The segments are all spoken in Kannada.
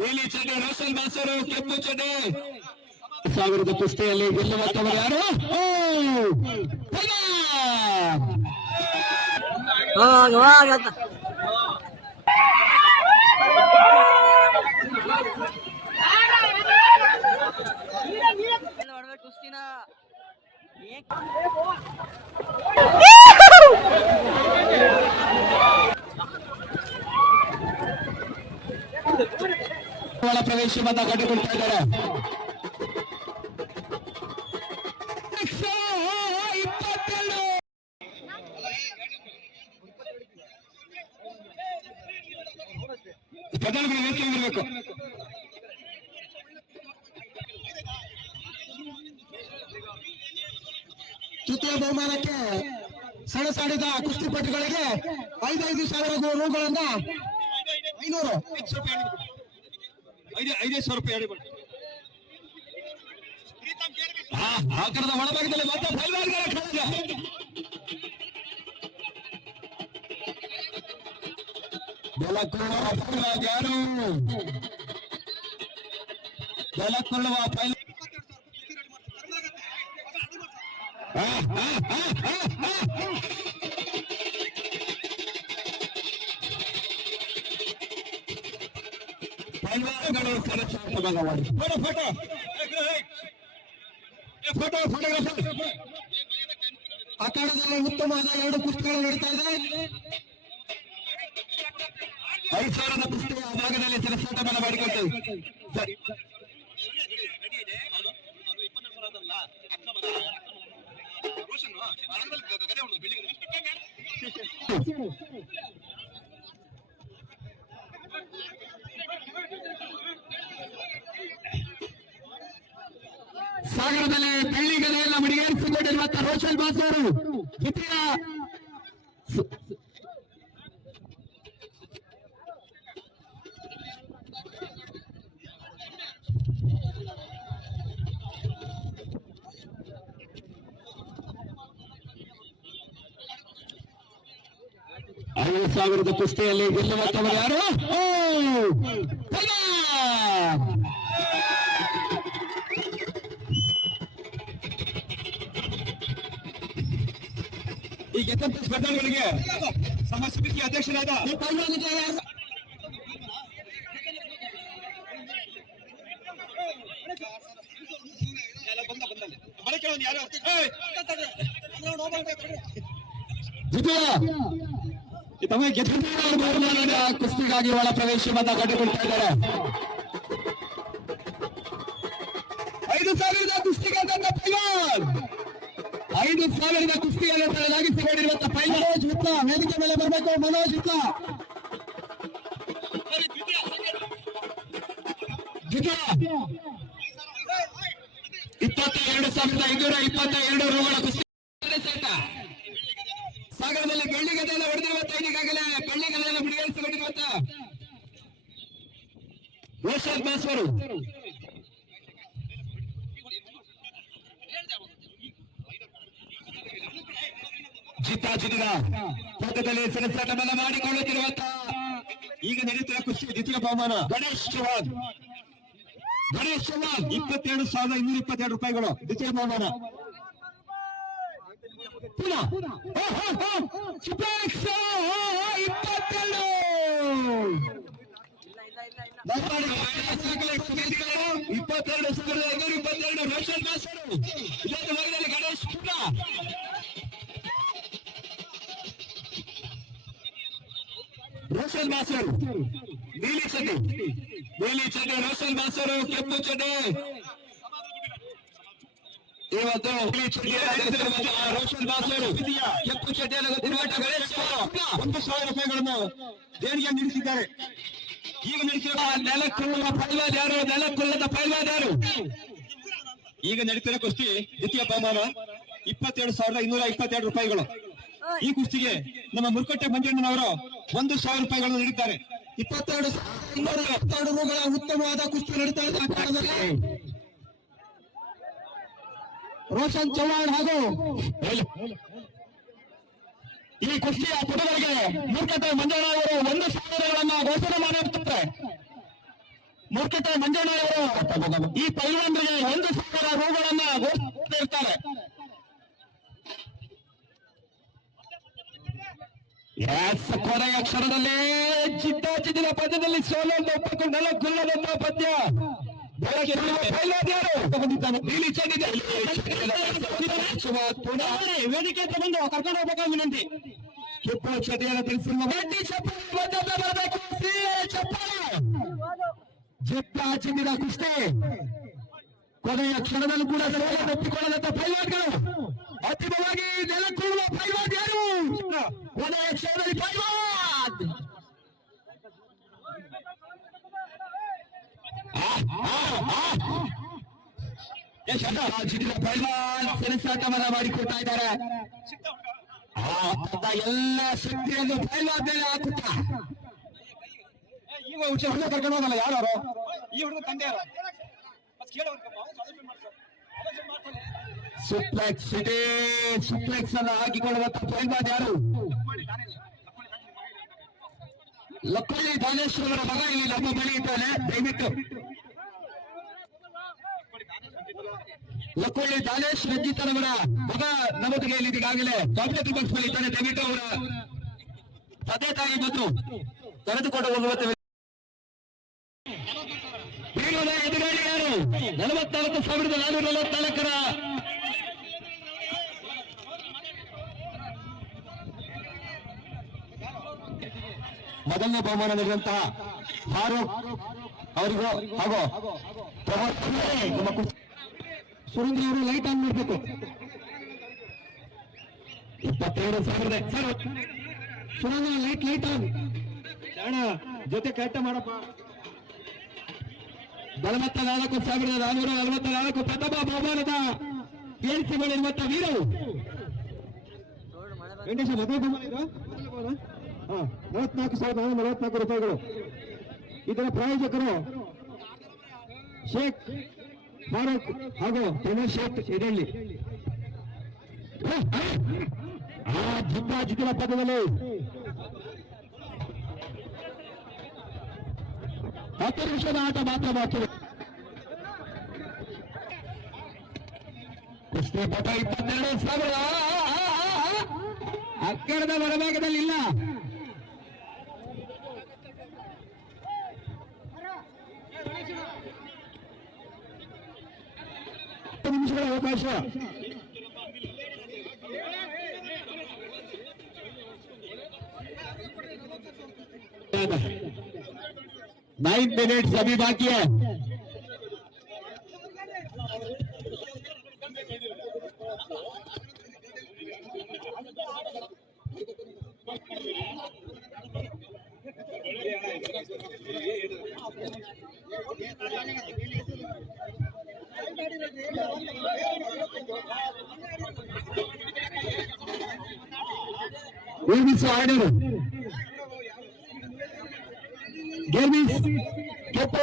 ನೀಲಿ ಚಡ್ಡೆ ರೋಷನ್ ಬಾಸರು, ಕೆಂಪು ಚಡ್ಡೆ ಸಾವಿರದ ಕುಸ್ತಿಯಲ್ಲಿ ಗೆಲ್ಲುವಂತವರು ಯಾರು? ಕುಸ್ತಿನ ಒಳ ಪ್ರವೇಶ ಬಂದ ಕಟ್ಟಿಕೊಳ್ತಾ ಇದ್ದಾರೆ. ಬೇಕು ತೃತೀಯ ಬಹುಮಾನಕ್ಕೆ ಸೆಣಸಾಡಿದ ಕುಸ್ತಿಪಟುಗಳಿಗೆ 5,000 ರೂಗಳಿಂದ 5,000 ರೂಪಾಯಿ ಆಕಾರದ ಒಳಭಾಗದಲ್ಲಿ ಮತ್ತೆ ಯಾರು ಬೆಳಕೊಳ್ಳುವ ಅಖಾಡದಲ್ಲಿ ಉತ್ತಮವಾದ 2 ಕುಸ್ತಿಗಳು ನಡೀತಾ ಇದೆ. 5,000 ಕುಸ್ತಿಯ ಭಾಗದಲ್ಲಿ ಸರಸಾಟವನ್ನು ಮಾಡಿಕೊಳ್ತೇವೆ. ಸಾಗರದಲ್ಲಿ ಬೆಳ್ಳಿ ಗದೆಯನ್ನ ಮುಡಿಗೇರಿಸಿಕೊಂಡಿರುವಂತಹ ರೋಷನ್ ಬಾಸ್ ಅವರು ದ್ವಿತೀಯ ಸಾವಿರದ ಕುಸ್ತಿಯಲ್ಲಿ ಗೆಲ್ಲುವಂತವರು ಯಾರು? ಈ ಗೆದ್ದಂತ ಸ್ಪರ್ಧಾಳುಗಳಿಗೆ ನಮ್ಮ ಸಮಿತಿ ಅಧ್ಯಕ್ಷರಾದ ಕುಸ್ತಿಗಾಗಿ ಒಳ ಪ್ರವೇಶವನ್ನ ಕಟ್ಟಿಕೊಳ್ತಾ ಇದ್ದಾರೆ. 5,000 ಕುಸ್ತಿಗಾದಂತ ಪೈಲ್ವಾನ್, 5,000 ಕುಸ್ತಿಯನ್ನು ತಲೆದಾಗಿಸಿಕೊಂಡಿರುವಂತಹ ಪೈಲ್ವಾನ್ ವೇದಿಕೆ ಮೇಲೆ ಬರಬೇಕು. ಮನೋಜ್ ಇತ್ತ 22,522 ರೂಗಳ ಕುಸ್ತಿ ಸಾಗರದಲ್ಲಿ ಬೆಳ್ಳಿಗದೆಲ್ಲ ಹೊಡೆದಿರುವಂತ ಈಗಾಗಲೇ ಬೆಳ್ಳಿಗದೆಲ್ಲ ಬಿಡುಗಡೆಸಿಕೊಂಡಿರುವಂತ ರೋಷನ್ ಬಾಸ್ ಅವರು ಜಿದ್ದಾಜಿದ ಪದದಲ್ಲಿ ಸೆಣಸಾಟವನ್ನು ಮಾಡಿಕೊಳ್ಳುತ್ತಿರುವಂತ ಈಗ ನಡೆಯುತ್ತಿರುವ ಕುಸ್ತಿ ದ್ವಿತೀಯ ಬಹುಮಾನ ಗಣೇಶ್ ಚವಾನ್ 22,222 ರೂಪಾಯಿಗಳು ದ್ವಿತೀಯ ಬಹುಮಾನ. ಪುನಃ 22,222 ರೋಷನ್ ಬಾಸ್ ಅವರು ಇನ್ನೊಂದು ಭಾಗದಲ್ಲಿ ಗಣೇಶ್ ಪುನಃ ರೋಷನ್ ಬಾಸ್ ಅವರು ನೀಲಿ ಚಡ್ಡೆ ರೋಷನ್ ಬಾಸ್ ಅವರು ಕೆಂಪು ಚಡ್ಡೆ ಇವತ್ತು ರೋಷನ್ ಬಾಸ್ ಅವರು ಕೆಂಪು ಚಡ್ಡೆಯನ್ನು ಗಣೇಶ್ 1,000 ರೂಪಾಯಿಗಳನ್ನು ದೇಣಿಗೆ ನೀಡಿಸಿದ್ದಾರೆ. ಈಗ ನಡೆಸಿರುವ ನೆಲಕ್ಕುಳ್ಳದ ಪೈಲ್ವಾನ್ ಯಾರು? ಈಗ ನಡೀತಿರೋ ಕುಸ್ತಿ ದ್ವಿತೀಯ ಬಹುಮಾನ 22,222 ರೂಪಾಯಿಗಳು. ಈ ಕುಸ್ತಿಗೆ ನಮ್ಮ ಮುರುಕಟ್ಟೆ ಮಂಜಣ್ಣನವರು 1,000 ರೂಪಾಯಿಗಳನ್ನು ನೀಡಿದ್ದಾರೆ. 22,222 ರೂಗಳ ಉತ್ತಮವಾದ ಕುಸ್ತಿ ನಡೀತಾ ಇದೆ. ರೋಷನ್ ಚವಾಣ್ ಹಾಗೂ ಈ ಕುಸ್ತಿಯ ಪಟುಗಳಿಗೆ ಮೂರ್ಖತೆ ಮಂಜಣ್ಣ ಅವರು 1,000 ಘೋಷಣೆ ಮಾಡಿರ್ತಾರೆ. ಮೂರ್ಖತೆ ಮಂಜಣ್ಣ ಅವರು ಈ ಪೈಲ್ವಾನರಿಗೆ 1,000 ರೂಗಳನ್ನ ಘೋಷಿಸಿರ್ತಾರೆ. ಕೊನೆಯ ಕ್ಷಣದಲ್ಲಿ ಜಿದ್ದಾಜಿದ್ದಿನ ಪದ್ಯದಲ್ಲಿ ಸೋಲನ್ನು ಒಪ್ಪಿಕೊಂಡು ಗುಲ್ಲದಂತ ಪದ್ಯ ವೇದಿಕೆ ತಗೊಂಡು ಕರ್ಕೊಂಡು ಹೋಗ್ಬೇಕು ವಿನಂತಿ. ಕಿಪ್ಪು ಚಟಿಯನ್ನು ತಿಳಿಸಿರುವ ಜಿದ್ದಾಜಿದ್ದಿನ ಕುಸ್ತಿ ಕೊನೆಯ ಕ್ಷಣದಲ್ಲೂ ಕೂಡ ಒಪ್ಪಿಕೊಳ್ಳದಂತ ಪೈಲ್ವಾನ್ಗಳು ಅಂತಿಮವಾಗಿ ನೆಲಕ್ಕೂಡುವ ಪೈಲ್ವಾನ್ ಯಾರು? ಕೊನೆಯ ಕ್ಷಣದಲ್ಲಿ ಪೈಲ್ವಾನ್ ಪೈಲ್ವಾನ್ ಸೆಣಸಾಟವನ್ನ ಮಾಡಿಕೊಡ್ತಾ ಇದ್ದಾರೆ. ಎಲ್ಲ ಶಕ್ತಿಯನ್ನು ಪೈಲ್ವಾನ್ ಮೇಲೆ ಹಾಕುತ್ತಾ ಈಗ ಹುಡುಗ ಕರ್ಕೊಂಡು ಹೋಗಲ್ಲ. ಯಾರು ಈ ಹುಡುಗ ತಂದೆ ಸುಪ್ಲೆಕ್ಸ್ ಸಿಟಿ ಸುಪ್ಲೆಕ್ಸ್ ಅನ್ನು ಹಾಕಿಕೊಳ್ಳುವಂತ ಪೈಲ್ವಾನ್ ಯಾರು? ಲಕ್ಕಳ್ಳಿ ದಾನೇಶ್ವರ ಮಗ ಇಲ್ಲಿ ನಮ್ಮ ಬಳಿ ಇದ್ದಾನೆ. ದಯವಿಟ್ಟು ಲಕ್ಕಳ್ಳಿ ದಾನೇಶ್ ರಂಜಿತನವರ ಮಗ ನಮ್ಮೊಂದಿಗೆ ಇಲ್ಲಿ ಈಗಾಗಲೇ ಕಾಂಪಿಟೇಟಿವ್ ಬಾಕ್ಸ್ ಮೇಲೆ ಇದ್ದಾನೆ. ದಯವಿಟ್ಟು ಅವರ ತಂದೆ ತಾಯಿ ಬಂದು ಕರೆದುಕೊಂಡು ಹೋಗುವಂತೆ. ಎದುರಾಳಿ ಯಾರು? 44,444ರ ಮೊದಲನೇ ಬಹುಮಾನ ನೀಡಿದಂತಹ ಫಾರೂಕ್ ಅವರಿಗೂ ಹಾಗೂ ಸುರೇಂದ್ರ ಅವರು ಲೈಟ್ ಆನ್ ಮಾಡಬೇಕು. 22,000 ಸುರೇಂದ್ರ ಲೈಟ್ ಆನ್ ಜೊತೆ ಕರೆಕ್ಟ್ ಮಾಡಪ್ಪ. 44,444 ಪ್ರಥಮ ಬಹುಮಾನದ ಕೇಳಿಸಿಕೊಂಡಿರುವಂತ ವೀರರು 44,444 ರೂಪಾಯಿಗಳು. ಇದರ ಪ್ರಾಯೋಜಕರು ಶೇಖ್ ಫಾರೂಕ್ ಹಾಗೂ ರಮೇಶ್ ಶೇಖ್ ಹಿರಳ್ಳಿ. ಜಿದ್ದಾಜಿದ್ದಿನ ಪದದಲ್ಲಿ 10 ನಿಮಿಷದ ಆಟ ಮಾತ್ರ ಬಾಕಿ. ಕುಸ್ತಿ ಪಟ 22,000 ಅಕ್ಕರದ ಹೊರಭಾಗದಲ್ಲಿ ಇಲ್ಲ. ನಿಮಿಷಗಳ ಅವಕಾಶ. 9 मिनट्स अभी बाकी है. ಆರ್ಡರ್ ಗೆರ್ವಿಸ್ ಕೆಂಪು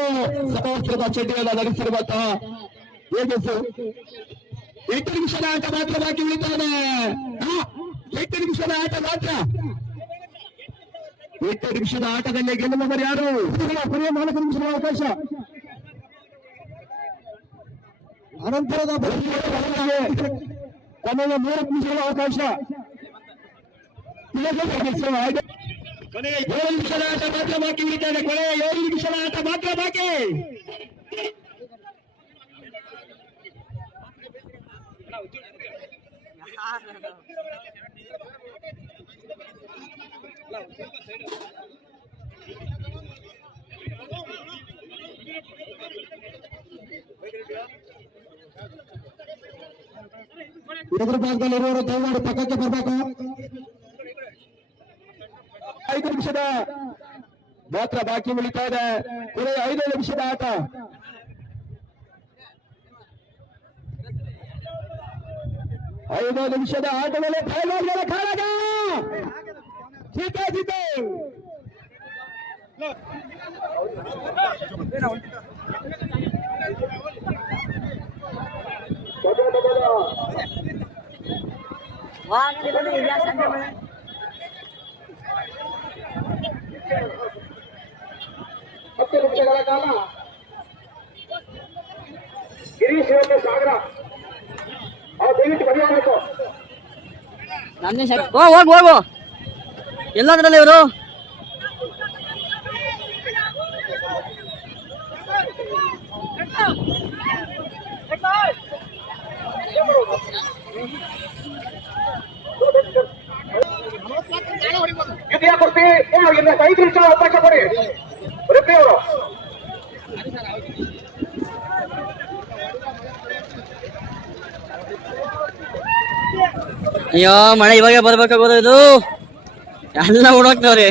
ಸಮವಸ್ತ್ರದ ಚಡ್ಡಿಯನ್ನು ಧರಿಸಿರುವಂತಹ 8 ನಿಮಿಷದ ಆಟ ಮಾತ್ರ ಬಾಕಿ ಉಳಿತಾನೆ. 8 ನಿಮಿಷದ ಆಟ ಮಾತ್ರ. 8 ನಿಮಿಷದ ಆಟದಲ್ಲಿ ಗೆಲ್ಲುವವರು ಯಾರು? ಕೊನೆಯ 4 ನಿಮಿಷದ ಅವಕಾಶ. ಅನಂತರದ ಕೊನೆಯ 3 ನಿಮಿಷಗಳ ಅವಕಾಶ. ಕೊನೆಯ 7 ನಿಮಿಷದ ಆಟ ಮಾತ್ರ ಬಾಕಿ ಉಳಿತಾನೆ. ಕೊನೆಯ 7 ನಿಮಿಷದ ಆಟ ಮಾತ್ರ ಬಾಕಿ. ಎದುರು ಭಾಗದಲ್ಲಿರುವವರು ದಯಮಾಡಿ ಪಕ್ಕಕ್ಕೆ ಬರಬೇಕು. 5 ನಿಮಿಷದ ಮಾತ್ರ ಬಾಕಿ ಉಳಿತಾ ಇದೆ. ಕೊನೆಯ 5 ನಿಮಿಷದ ಆಟ. ಐದು ನಿಮಿಷದ ಆಟದಲ್ಲಿ ಫೈನಲ್ಗಳ ಕಾಳಗ. ಜಿದ್ದಾಜಿದ್ದು ಗಿರೀಶ್ ಇವತ್ತು ಸಾಗರ ಅವ್ರು ದಯವಿಟ್ಟು ಬರೆಯಬೇಕು. ಹೋಗು ಎಲ್ಲದ್ರಲ್ಲಿ ಇವರು ದ್ವಿತೀಯ ಕುಸ್ತಿ ಇನ್ನು 5 ನಿಮಿಷ ಅವಕಾಶ ಕೊಡಿ ರಿಪಿ ಅವರು. ಅಯ್ಯೋ ಮಳೆ ಇವಾಗ ಬರ್ಬೇಕಾಗೋದು ಇದು ಎಲ್ಲ ಓಡೋಗ್ತಾವ್ರಿ.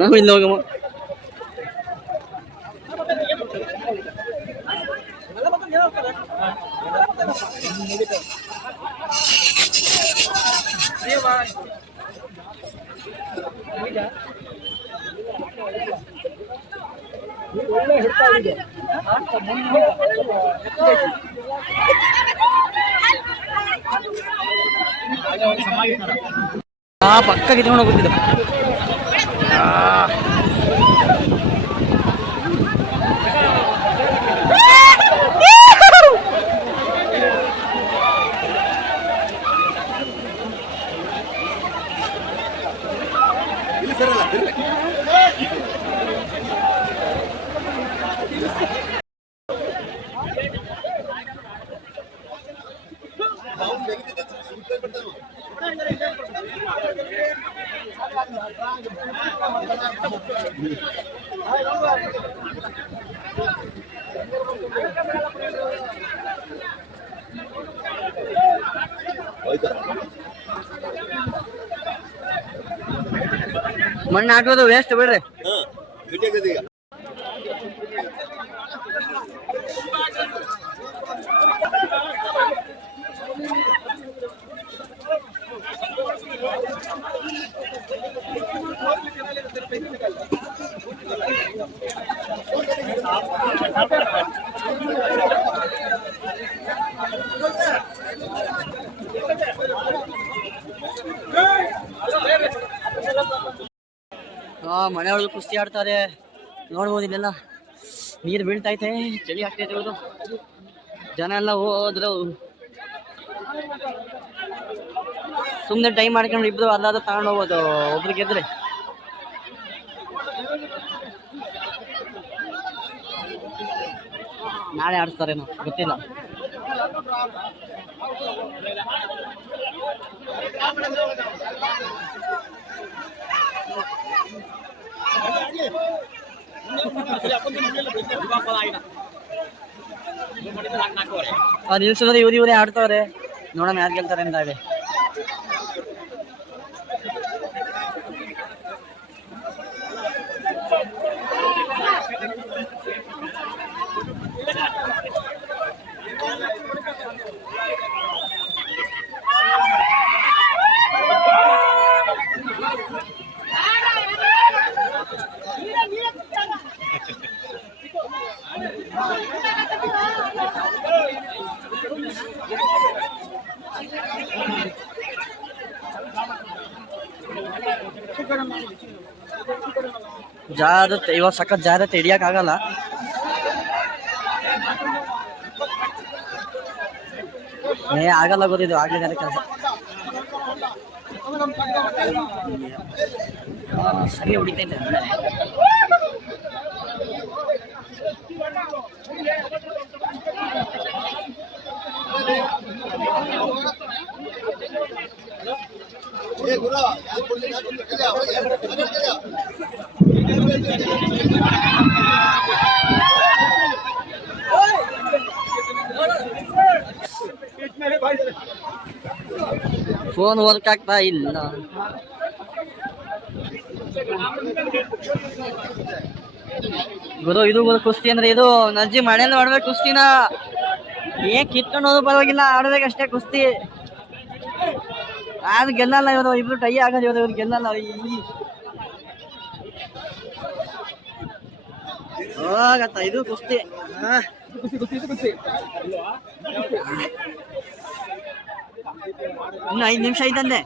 ನಾವು ಇಲ್ಲಿ ಹೋಗಮ್ಮ. ಪಕ್ಕ ಕಿತ್ಕೊಂಡು ಹೋಗುತ್ತಿದ್ದ. ಮಣ್ಣು ಹಾಕೋದು ವೇಸ್ಟ್ ಬಿಡ್ರಿ. ಮನೆಯೊಳಗೆ ಕುಸ್ತಿ ಆಡ್ತಾರೆ ನೋಡ್ಬೋದು. ಇಲ್ಲೆಲ್ಲ ನೀರು ಬೀಳ್ತೈತೆ, ಚಳಿ ಆಗ್ತೈತೆ. ಇವರು ಜನ ಎಲ್ಲ ಹೋದ್ರು. ಸುಮ್ಮನೆ ಟೈಮ್ ಮಾಡ್ಕೊಂಡು ಇಬ್ರು ಅಲ್ಲಾದ್ರೂ ತಗೊಂಡು ಹೋಗ್ಬೋದು ಒಬ್ರು ಗೆದ್ರೆ. ನಾಳೆ ಆಡಿಸ್ತಾರೇನೋ ಗೊತ್ತಿಲ್ಲ. ನಿಲ್ಸಿದ್ರೆ ಇವರೇ ಆಡ್ತವ್ರೆ. ನೋಡೋಣ ಯಾರು ಗೆಲ್ತಾರೆ ಅಂತಾವೆ. ಜಾರತ್ತೆ ಇವಾಗ ಸಖತ್ ಜಾರತ್ತೆ, ಹಿಡಿಯಕ್ ಆಗಲ್ಲ. ಆಗಲ್ಲ ಗೊತ್ತಿದ್ದು ಆಗ್ಲಿದ್ದಾರೆ ಕೆಲಸ. ಸರಿ ಹೊಡಿತೈತೆ. ಫೋನ್ ವರ್ಕ್ ಆಗ್ತಾ ಇಲ್ಲ. ಗುರು ಇದು ಕುಸ್ತಿ ಅಂದ್ರೆ ಇದು ನಜ್ಜಿ ಮನೇಲಿ ಆಡ್ಬೇಕು ಕುಸ್ತಿನ. ಏನ್ ಕಿತ್ಕೊಂಡು ಹೋದ್ರು ಪರವಾಗಿಲ್ಲ, ಆಡ್ಬೇಕಷ್ಟೇ ಕುಸ್ತಿ. ಆದ್ರೆ ಗೆಲ್ಲಲ್ಲ ಇವರು, ಇಬ್ರು ಟೈ ಆಗೋದು ಇವ್ರು ಗೆಲ್ಲಲ್ಲ. ಹೋಗತ್ತ ಇದು ಕುಸ್ತಿ. ಇನ್ನು 5 ನಿಮಿಷ ಐತಂದೆ.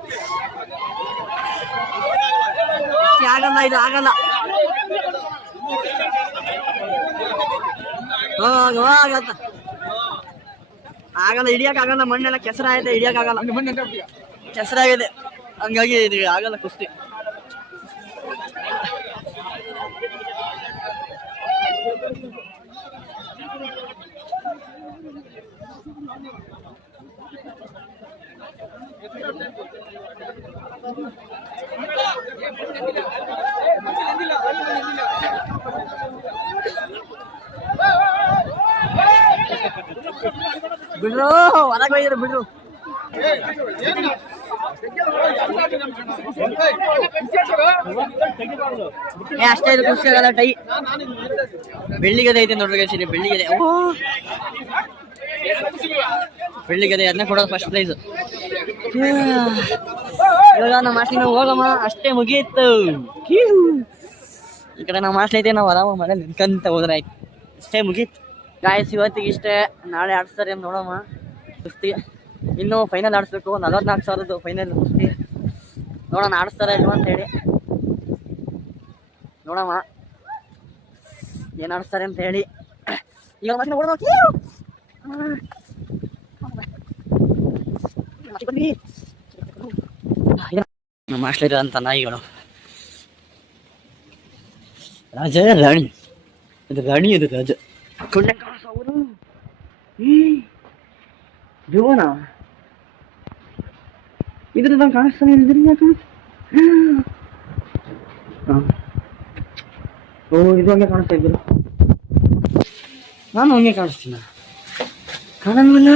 ಆಗಲ್ಲ, ಇದು ಆಗಲ್ಲ. ಆಗಲ್ಲ, ಹಿಡಿಯಕ್ ಆಗಲ್ಲ. ಮಣ್ಣೆಲ್ಲ ಕೆಸರಾಗೈತೆ, ಹಿಡಿಯಕ್ ಆಗಲ್ಲ. ಕೆಸರಾಗಿದೆ, ಹಂಗಾಗಿ ಇದು ಆಗಲ್ಲ ಕುಸ್ತಿ. ಬಿಡ್ರು, ಹೊರಗೆ ಹೋಗಿದ್ರು ಬಿಡ್ರು. ಅಷ್ಟೇ, ಇದು ಖುಷಿ ಆಗಲ್ಲ. ಟೈ ಬೆಳ್ಳಿಗದೆ ಐತೆ ನೋಡ್ರಿ, ಬೆಳ್ಳಿಗದೆ. ಬೆಳ್ಳಿಗದೆ ಅದನ್ನ ಕೊಡೋದು ಫಸ್ಟ್ ಪ್ರೈಸ್. ಇವಾಗ ನಮ್ಮ ಮಾಸ್ಲಿ ನಾವು ಹೋಗಮ್ಮ, ಅಷ್ಟೇ ಮುಗಿಯಿತು. ಈ ಕಡೆ ನಮ್ಮ ಮಾಸ್ಲಿ ಐತೆ, ನಾವು ಆರಾಮ ಮನೇಲಿ ನಿಂತ್ಕಂತ ಹೋದ್ರೆ ಆಯ್ತು, ಅಷ್ಟೇ ಮುಗೀತು. ಗಾಯಸ್ ಇವತ್ತಿಗೆ ಇಷ್ಟೇ. ನಾಳೆ ಆಡಿಸ್ತಾರೆ ನೋಡಮ್ಮ ಕುಸ್ತಿ. ಇನ್ನು ಫೈನಲ್ ಆಡಿಸ್ಬೇಕು, 44,000 ಫೈನಲ್ ಕುಸ್ತಿ. ನೋಡೋಣ ಆಡಿಸ್ತಾರೆ ಇಲ್ವ ಅಂತ ಹೇಳಿ. ನೋಡಮ್ಮ ಏನು ಆಡಿಸ್ತಾರೆ ಅಂತ ಹೇಳಿ. ಈಗ ಮಾಸ್ಲಿ ಓಡೋದು ನಮ್ಮ ಮಾಸ್ಲಿ ಅಂತ ನಾಯಿಗಳು. ರಾಜ ರಾಣಿ, ಇದು ರಾಣಿ, ಇದು ರಾಜ. ಕೊಂಡೆ ಕಾಣಿಸೋರು ಜೀವನ ಇದ್ರ ನಂಗೆ ಕಾಣಿಸ್ತಾನೆ ಇದ್ರಿಂದ. ಓ, ಇದು ಹಂಗೆ ಕಾಣಿಸ್ತಾ ಇದ್ರು. ನಾನು ಹಂಗೆ ಕಾಣಿಸ್ತೀನ, ಕಾಣಲ್ವಲ್ಲ.